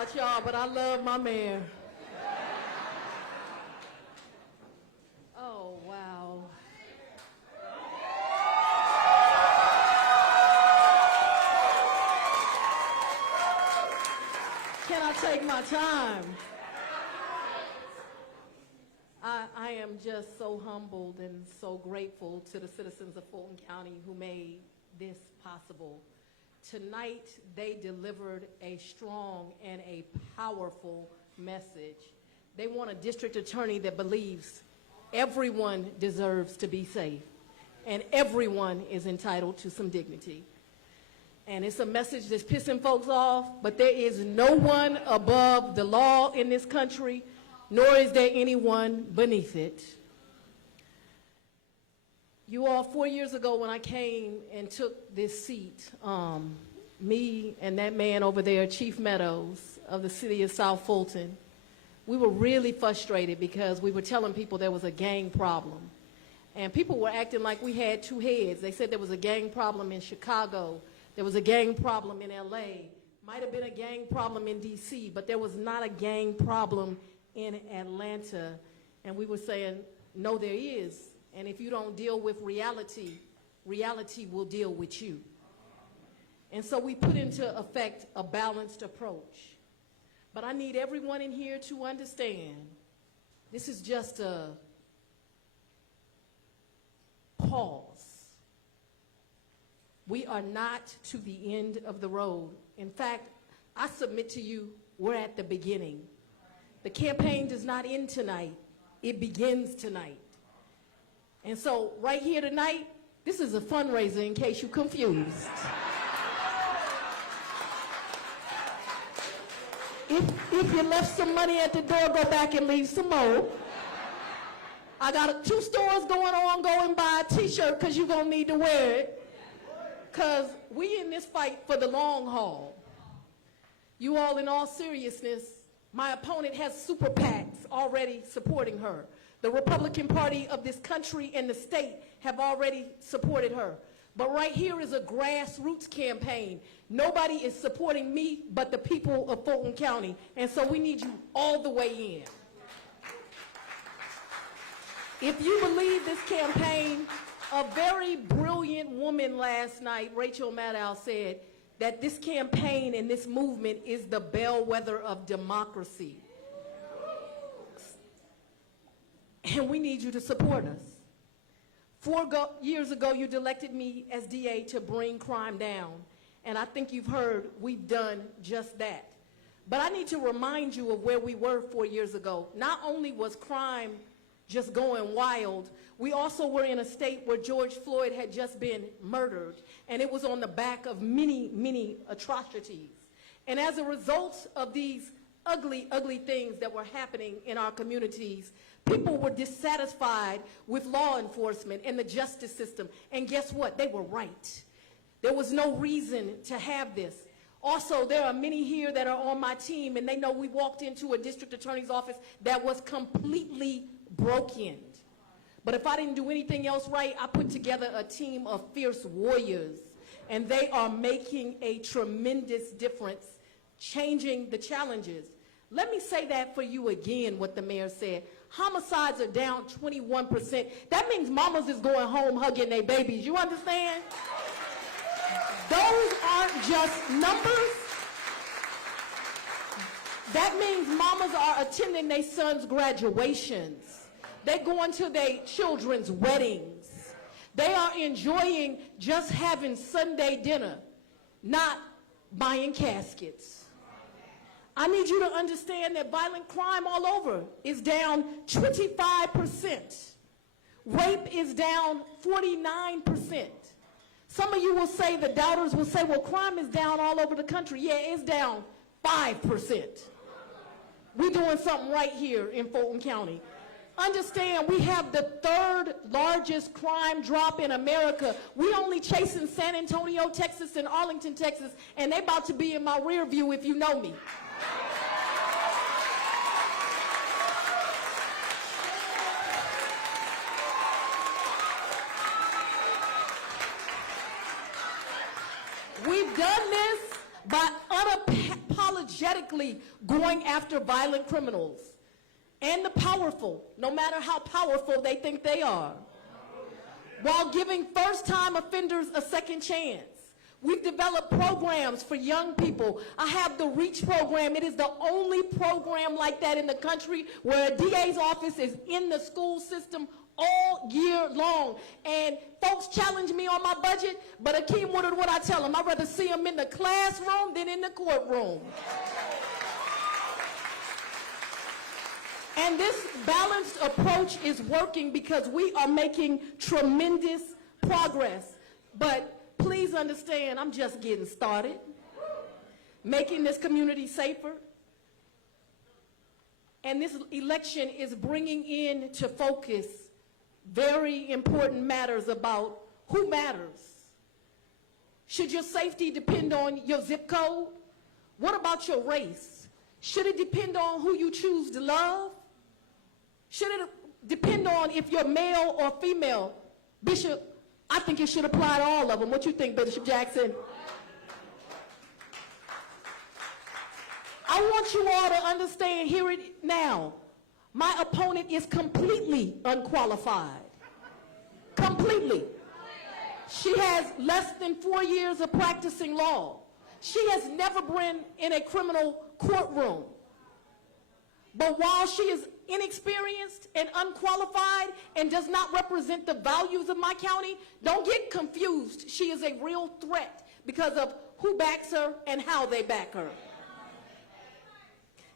about y'all, but I love my mayor. Oh, wow. Can I take my time? I am just so humbled and so grateful to the citizens of Fulton County who made this possible. Tonight, they delivered a strong and a powerful message. They want a district attorney that believes everyone deserves to be safe and everyone is entitled to some dignity. And it's a message that's pissing folks off, but there is no one above the law in this country, nor is there anyone beneath it. You all, 4 years ago when I came and took this seat, me and that man over there, Chief Meadows of the city of South Fulton, we were really frustrated because we were telling people there was a gang problem. And people were acting like we had two heads. They said there was a gang problem in Chicago, there was a gang problem in LA, might have been a gang problem in DC, but there was not a gang problem in Atlanta. And we were saying, no, there is. And if you don't deal with reality, reality will deal with you. And so we put into effect a balanced approach. But I need everyone in here to understand, this is just a pause. We are not to the end of the road. In fact, I submit to you, we're at the beginning. The campaign does not end tonight. It begins tonight. And so right here tonight, this is a fundraiser in case you're confused. If you left some money at the door, go back and leave some more. I got 2 stores going on. Go and buy a t-shirt because you're going to need to wear it. Because we in this fight for the long haul. You all, in all seriousness, my opponent has super PACs already supporting her. The Republican Party of this country and the state have already supported her. But right here is a grassroots campaign. Nobody is supporting me but the people of Fulton County. And so we need you all the way in. If you believe this campaign, a very brilliant woman last night, Rachel Maddow, said that this campaign and this movement is the bellwether of democracy. And we need you to support us. 4 years ago, you elected me as DA to bring crime down. And I think you've heard we've done just that. But I need to remind you of where we were 4 years ago. Not only was crime just going wild, we also were in a state where George Floyd had just been murdered. And it was on the back of many, many atrocities. And as a result of these ugly, ugly things that were happening in our communities, people were dissatisfied with law enforcement and the justice system. And guess what? They were right. There was no reason to have this. Also, there are many here that are on my team, and they know we walked into a district attorney's office that was completely broken. But if I didn't do anything else right, I put together a team of fierce warriors, and they are making a tremendous difference, changing the challenges. Let me say that for you again, what the mayor said. Homicides are down 21%. That means mamas is going home hugging their babies. You understand? Those aren't just numbers. That means mamas are attending their sons' graduations. They're going to their children's weddings. They are enjoying just having Sunday dinner, not buying caskets. I need you to understand that violent crime all over is down 25%. Rape is down 49%. Some of you will say, the doubters will say, well, crime is down all over the country. Yeah, it's down 5%. We're doing something right here in Fulton County. Understand, we have the 3rd largest crime drop in America. We only chasing San Antonio, Texas, and Arlington, Texas, and they about to be in my rear view if you know me. We've done this by unapologetically methodically going after violent criminals and the powerful, no matter how powerful they think they are, while giving first-time offenders a second chance. We've developed programs for young people. I have the REACH program. It is the only program like that in the country where a DA's office is in the school system all year long. And folks challenge me on my budget, but Akeem Woodard, what I tell them, I'd rather see them in the classroom than in the courtroom. And this balanced approach is working because we are making tremendous progress. But please understand, I'm just getting started. Making this community safer. And this election is bringing into focus very important matters about who matters. Should your safety depend on your zip code? What about your race? Should it depend on who you choose to love? Should it depend on if you're male or female? Bishop, I think it should apply to all of them. What you think, Bishop Jackson? I want you all to understand, hear it now. My opponent is completely unqualified. Completely. She has less than 4 years of practicing law. She has never been in a criminal courtroom. But while she is inexperienced and unqualified and does not represent the values of my county, don't get confused. She is a real threat because of who backs her and how they back her.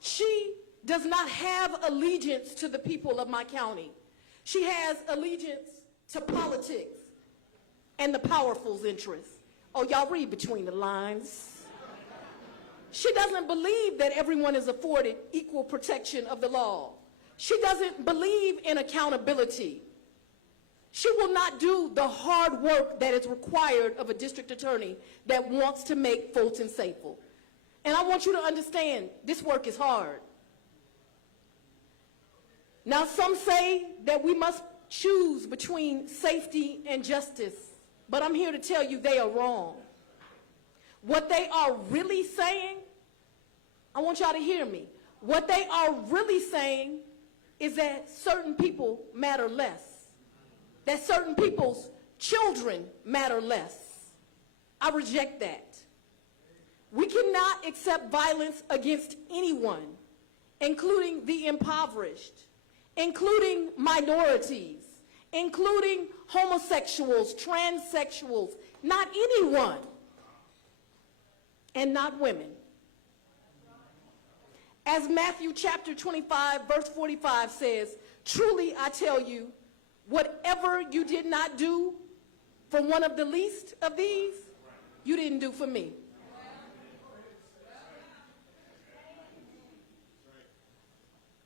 She does not have allegiance to the people of my county. She has allegiance to politics and the powerful's interests. Oh, y'all read between the lines. She doesn't believe that everyone is afforded equal protection of the law. She doesn't believe in accountability. She will not do the hard work that is required of a district attorney that wants to make Fulton safer. And I want you to understand, this work is hard. Now, some say that we must choose between safety and justice, but I'm here to tell you they are wrong. What they are really saying, I want y'all to hear me. What they are really saying is that certain people matter less, that certain people's children matter less. I reject that. We cannot accept violence against anyone, including the impoverished, including minorities, including homosexuals, transsexuals, not anyone, and not women. As Matthew chapter 25, verse 45 says, truly I tell you, whatever you did not do for one of the least of these, you didn't do for me.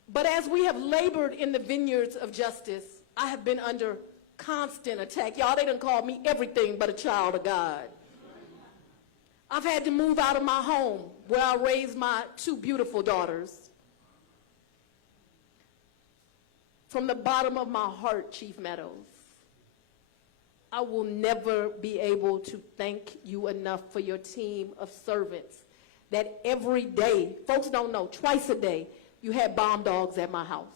But as we have labored in the vineyards of justice, I have been under constant attack. Y'all, they done called me everything but a child of God. I've had to move out of my home where I raised my 2 beautiful daughters. From the bottom of my heart, Chief Meadows, I will never be able to thank you enough for your team of servants that every day, folks don't know, twice a day, you had bomb dogs at my house.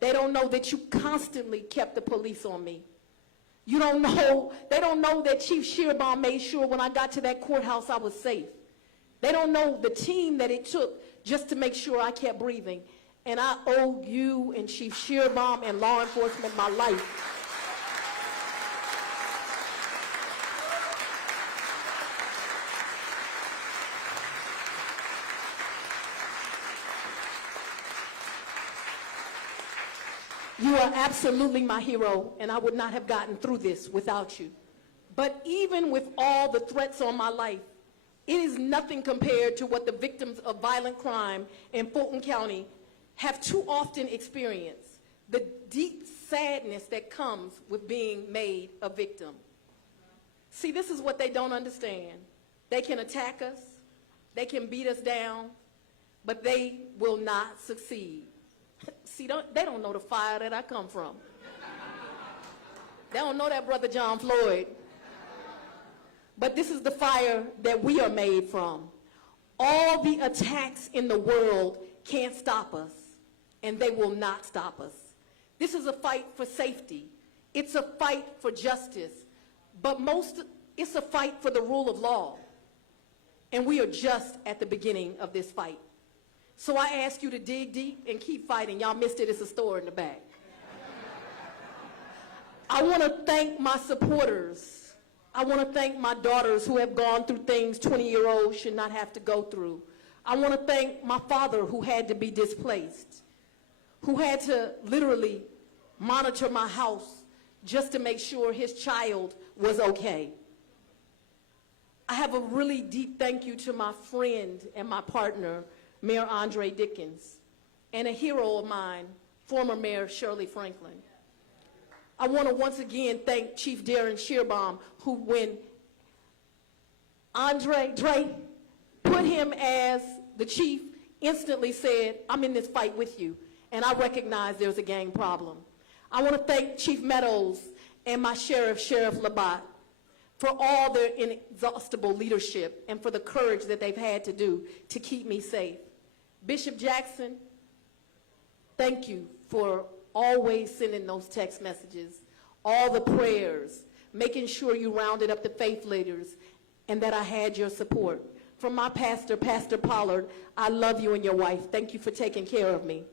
They don't know that you constantly kept the police on me. You don't know, they don't know that Chief Shearbaum made sure when I got to that courthouse I was safe. They don't know the team that it took just to make sure I kept breathing. And I owe you and Chief Shearbaum and law enforcement my life. You are absolutely my hero, and I would not have gotten through this without you. But even with all the threats on my life, it is nothing compared to what the victims of violent crime in Fulton County have too often experienced, the deep sadness that comes with being made a victim. See, this is what they don't understand. They can attack us, they can beat us down, but they will not succeed. See, they don't know the fire that I come from. They don't know that Brother John Floyd. But this is the fire that we are made from. All the attacks in the world can't stop us, and they will not stop us. This is a fight for safety. It's a fight for justice, but it's a fight for the rule of law. And we are just at the beginning of this fight. So I ask you to dig deep and keep fighting. Y'all missed it, it's a store in the back. I want to thank my supporters. I want to thank my daughters who have gone through things 20-year-olds should not have to go through. I want to thank my father who had to be displaced, who had to literally monitor my house just to make sure his child was okay. I have a really deep thank you to my friend and my partner, Mayor Andre Dickens, and a hero of mine, former Mayor Shirley Franklin. I want to once again thank Chief Darren Shearbaum, who when Andre put him as the chief, instantly said, I'm in this fight with you, and I recognize there's a gang problem. I want to thank Chief Meadows and my sheriff, Sheriff Labatt, for all their inexhaustible leadership and for the courage that they've had to do to keep me safe. Bishop Jackson, thank you for always sending those text messages, all the prayers, making sure you rounded up the faith leaders, and that I had your support. From my pastor, Pastor Pollard, I love you and your wife. Thank you for taking care of me.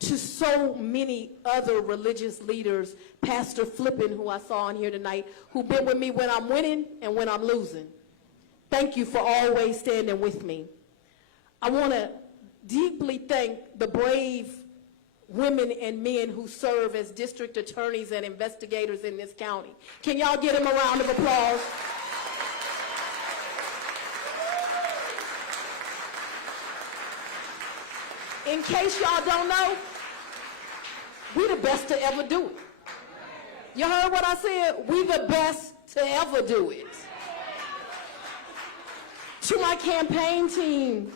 To so many other religious leaders, Pastor Flippin, who I saw on here tonight, who've been with me when I'm winning and when I'm losing. Thank you for always standing with me. I want to deeply thank the brave women and men who serve as district attorneys and investigators in this county. Can y'all give them a round of applause? In case y'all don't know, we the best to ever do it. You heard what I said? We the best to ever do it. To my campaign team,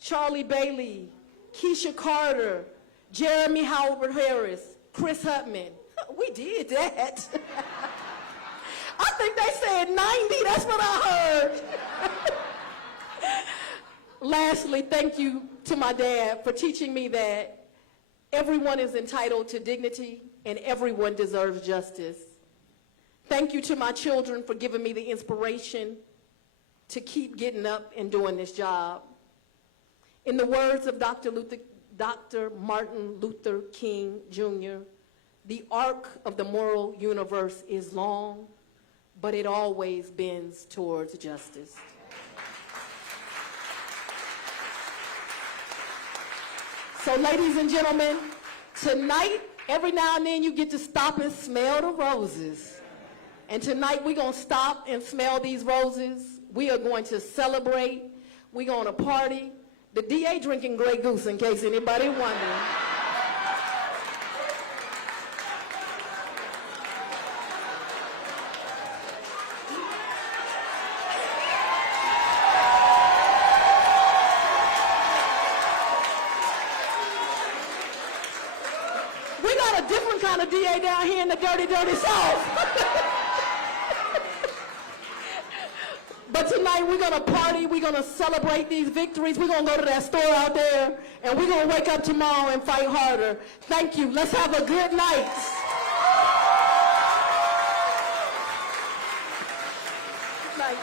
Charlie Bailey, Keisha Carter, Jeremy Howard Harris, Chris Hutman. We did that. I think they said 90, that's what I heard. Lastly, thank you to my dad for teaching me that everyone is entitled to dignity and everyone deserves justice. Thank you to my children for giving me the inspiration to keep getting up and doing this job. In the words of Dr. Martin Luther King Jr., the arc of the moral universe is long, but it always bends towards justice. So ladies and gentlemen, tonight, every now and then you get to stop and smell the roses. And tonight we're going to stop and smell these roses. We are going to celebrate. We're going to party. The DA drinking Grey Goose, in case anybody wondering. We got a different kind of DA down here in the dirty, dirty South. But tonight we're going to party, we're going to celebrate these victories, we're going to go to that store out there, and we're going to wake up tomorrow and fight harder. Thank you. Let's have a good night. Good night.